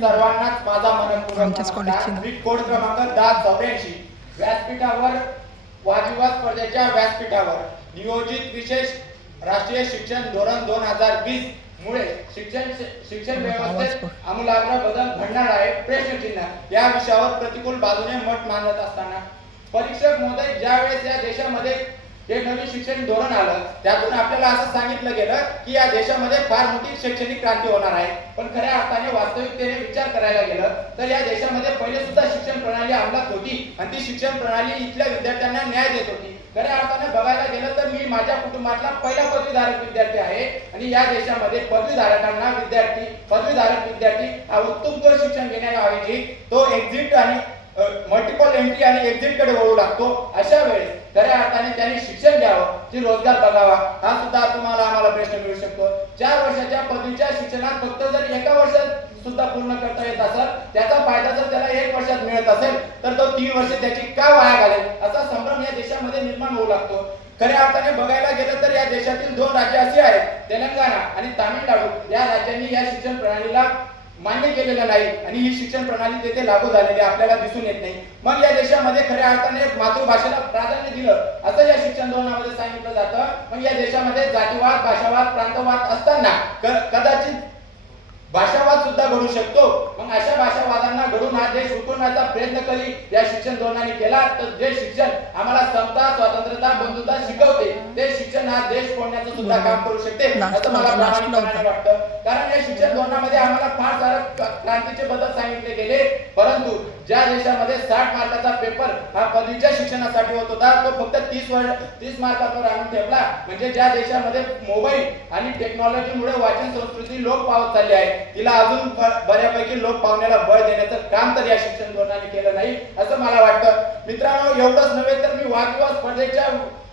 सर्वांनाच माझा मनपूर्वक नमस्कार। मी कोड क्रमांक 1084 व्यासपीठावर वादविवाद स्पर्धेच्या व्यासपीठावर नियोजित विशेष राष्ट्रीय शिक्षण धोरण 2020 मुळे शिक्षण व्यवस्थेत आमूलाग्र बदल घडणार आहे प्रश्नचिन्ह या विषयावर प्रतिकूल बाजूने मत मांडत असताना परीक्षक महोदय ज्यावेळेस या देशामध्ये हे नवीन शिक्षण धोरण आलं त्यातून आपल्याला असं सांगितलं गेलं की या देशामध्ये फार मोठी शैक्षणिक क्रांती होणार आहे, पण खऱ्या अर्थाने वास्तविकतेने विचार करायला गेलं तर या देशामध्ये पहिले सुद्धा शिक्षण प्रणाली अंमलात होती आणि ती शिक्षण प्रणाली इथल्या विद्यार्थ्यांना न्याय देत होती। खऱ्या अर्थाने बघायला गेलं तर मी माझ्या कुटुंबातला पहिला पदवीधारक विद्यार्थी आहे आणि या देशामध्ये पदवीधारक विद्यार्थी हा उत्तम शिक्षण घेण्याऐवजी तो एक्झिट आणि मल्टिपल एंट्री आणि एक्झिट कडे वळू लागतो। अशा वेळेस खऱ्या अर्थाने त्यांनी शिक्षण घ्यावं की रोजगार बघावा हा सुद्धा आम्हाला प्रश्न मिळू शकतो। 4 वर्षाच्या पदवीच्या शिक्षणात फक्त जर एका वर्षात सुद्धा पूर्ण करता येत असेल त्याचा फायदा जर त्याला 1 वर्षात मिळत असेल तर तो 3 वर्ष त्याची का वाया घालेल असा संभ्रम या देशामध्ये निर्माण होऊ लागतो। खऱ्या अर्थाने बघायला गेलं तर या देशातील 2 राज्य असे आहेत, तेलंगणा आणि तामिळनाडू। या राज्यांनी या शिक्षण प्रणालीला मान्य केलेलं नाही आणि ही शिक्षण प्रणाली तेथे लागू झालेली आपल्याला दिसून येत नाही। मग या देशामध्ये खऱ्या अर्थाने मातृभाषेला प्राधान्य दिलं असं या शिक्षण धोरणामध्ये सांगितलं जातं। मग या देशामध्ये जातीवाद, भाषावाद, प्रांतवाद असताना कदाचित भाषावाद सुद्धा घडू शकतो। मग अशा भाषावादांना घडून हा देश उठवण्याचा प्रयत्न कधी या शिक्षण धोरणाने केला तर जे शिक्षण आम्हाला समता, स्वातंत्र्यता, बंधुता शिकवते ते शिक्षण हा देश फोडण्याचं सुद्धा काम करू शकते असं मला प्रामाणिकपणाने वाटतं। कारण या शिक्षण धोरणामध्ये आम्हाला फार सारे क्रांतीचे बदल सांगितले गेले, परंतु ज्या देशामध्ये 60 मार्काचा पेपर हा पदवीच्या शिक्षणासाठी होत होता तो फक्त 30 मार्कावर आणून ठेवला। म्हणजे ज्या देशामध्ये मोबाईल आणि टेक्नॉलॉजीमुळे वाचन संस्कृती लोप पावत चालली आहे तिला अजून बऱ्यापैकी लोक पावण्याला बळ देण्याचं काम तर या शिक्षण धोरणाने केलं नाही असं मला वाटतं। मित्रांनो, एवढंच नव्हे तर मी वादविवाद स्पर्धेच्या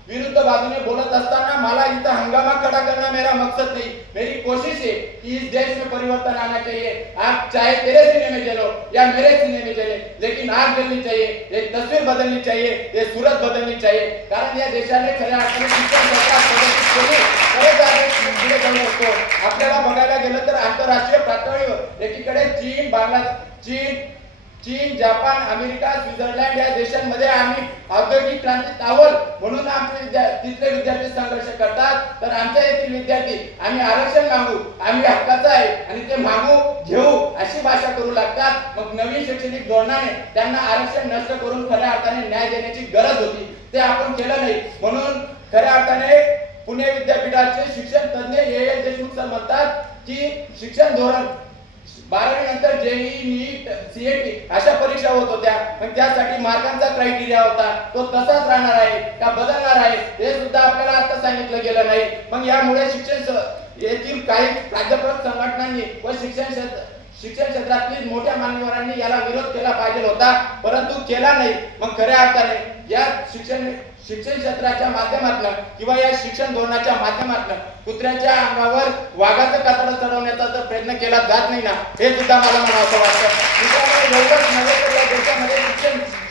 विरुद्ध बाजूने बोलत असताना मला इतना हंगामा खड़ा करना मेरा मकसद नहीं, मेरी कोशिश है कि इस देश में परिवर्तन आना चाहिए। आप चाहे तेरे सीने में जलो या मेरे सीने में जले, लेकिन आग जलनी चाहिए, एक तस्वीर बदलनी चाहिए, ये सूरत बदलनी चाहिए। कारण या देशाने खऱ्या अर्थाने शिक्षण आपल्याला बघायला गेलं तर आंतरराष्ट्रीय पातळीवर एकीकडे चीन, जापान, अमेरिका, स्वित्झर्लंड या देशांमध्ये आम्ही औद्योगिक क्रांतीत अव्वल म्हणून आमचे तिथले विद्यार्थी संघर्ष करतात, तर आमच्या येथील विद्यार्थी आम्ही आरक्षण मागू, आम्ही हक्काचं आहे आणि ते मागू घेऊ अशी भाषा करू लागतात। मग नवीन शैक्षणिक धोरणाने त्यांना आरक्षण नष्ट करून खऱ्या अर्थाने न्याय देण्याची गरज होती, ते आपण केलं नाही। म्हणून खऱ्या अर्थाने पुणे विद्यापीठाचे शिक्षण तज्ञ ए देशमुख सर म्हणतात की शिक्षण धोरण 12वी नंतर जेईई, नीट, सीईटी अशा परीक्षा होत होत्या, पण त्यासाठी मार्कांचा क्रायटेरिया होता तो तसाच राहणार आहे का बदलणार आहे हे सुद्धा आपल्याला आता सांगितलं गेलं नाही। मग यामुळे शिक्षण येथील काही प्राध्यापक संघटनांनी व शिक्षण क्षेत्रातील मोठ्या मान्यवरांनी याला विरोध केला पाहिजे होता, परंतु केला नाही। मग खऱ्या अर्थाने या शिक्षण क्षेत्राच्या माध्यमातून किंवा या शिक्षण धोरणाच्या माध्यमातून कुत्र्याच्या अंगावर वाघाचं कातडं चढवण्याचा जर प्रयत्न केला जात नाही ना हे सुद्धा मला म्हणावं वाटतं। या देशामध्ये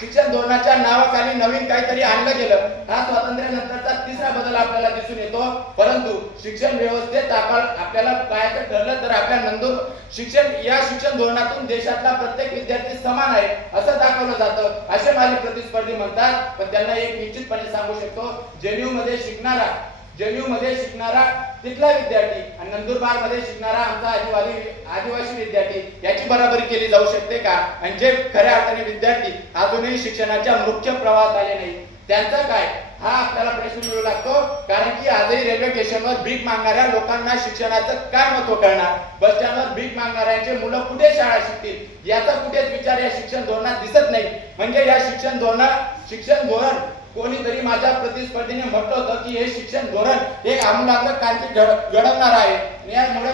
शिक्षण धोरणाच्या नावाखाली नवीन काहीतरी आणलं गेलं, हा स्वातंत्र्यानंतरचा 3रा बदल आपल्याला दिसून येतो। परंतु शिक्षण व्यवस्थेत आपल्याला कायचं ठरलं तर आपल्या शिक्षण धोरणातून देशातला प्रत्येक विद्यार्थी समान आहे असं दाखवलं जातं असे माझे प्रतिस्पर्धी म्हणतात। पण त्यांना एक निश्चितपणे सांगू शकतो, जेएनयू मध्ये शिकणारा तिथला विद्यार्थी आणि नंदुरबार मध्ये शिकणारा आमचा आदिवासी विद्यार्थी याची बराबरी केली जाऊ शकते का? आणि जे खऱ्या अर्थाने विद्यार्थी अजूनही शिक्षणाच्या मुख्य प्रवाहात आले नाही त्यांचा काय हा आपल्याला प्रश्न मिळू लागतो। कारण की आजही रेल्वे स्टेशनवर भीक मागणाऱ्या लोकांना शिक्षणाचं काय महत्त्व कळणार, बस स्टँडवर भीक मागणाऱ्यांचे मुलं कुठे शाळा शिकतील याचा कुठेच विचार या शिक्षण धोरणात दिसत नाही। म्हणजे या शिक्षण धोरण कोणीतरी माझ्या प्रतिस्पर्धीने म्हटलं होतं की हे शिक्षण धोरण हे आमूलाग्र क्रांती घडवणार आहे, यामुळे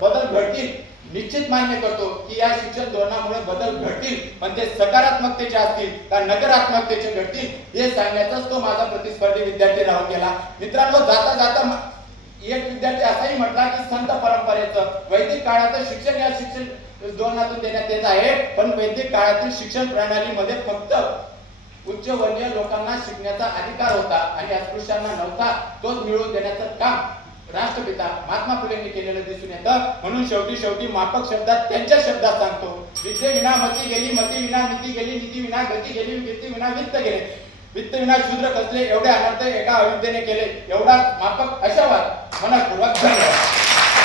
बदल घडतील। निश्चित मान्य करतो की या शिक्षण धोरणामुळे बदल घडतील, पण ते सकारात्मकतेचे असतील का नकारात्मकतेचे घडतील हे सांगण्याचाच तो माझा प्रतिस्पर्धी विद्यार्थी राहून गेला। मित्रांनो, जाता जाता एक विद्यार्थी असाही म्हटला की संत परंपरेचं वैदिक काळात शिक्षण या शिक्षण धोरणातून देण्यात येत आहे, पण वैदिक काळातील शिक्षण प्रणालीमध्ये फक्त उच्चवर्णीय लोकांना शिकण्याचा अधिकार होता आणि अस्पृश्यांना नव्हता, तोच मिळवून देण्याचं काम राष्ट्रपिता महात्मा फुलेंनी केलेलं दिसून येतं. म्हणून शेवटी मापक शब्दात त्यांच्या शब्दात सांगतो, विद्येविना मती गेली, मती विना नीती गेली, नीती विना गती गेली, गती विना वित्त गेले, वित्त विना शूद्र कसले, एवढे अनर्थ एका अविद्येने केले. एवढा मापक अशा वाद मनपूर्वक धन्यवाद.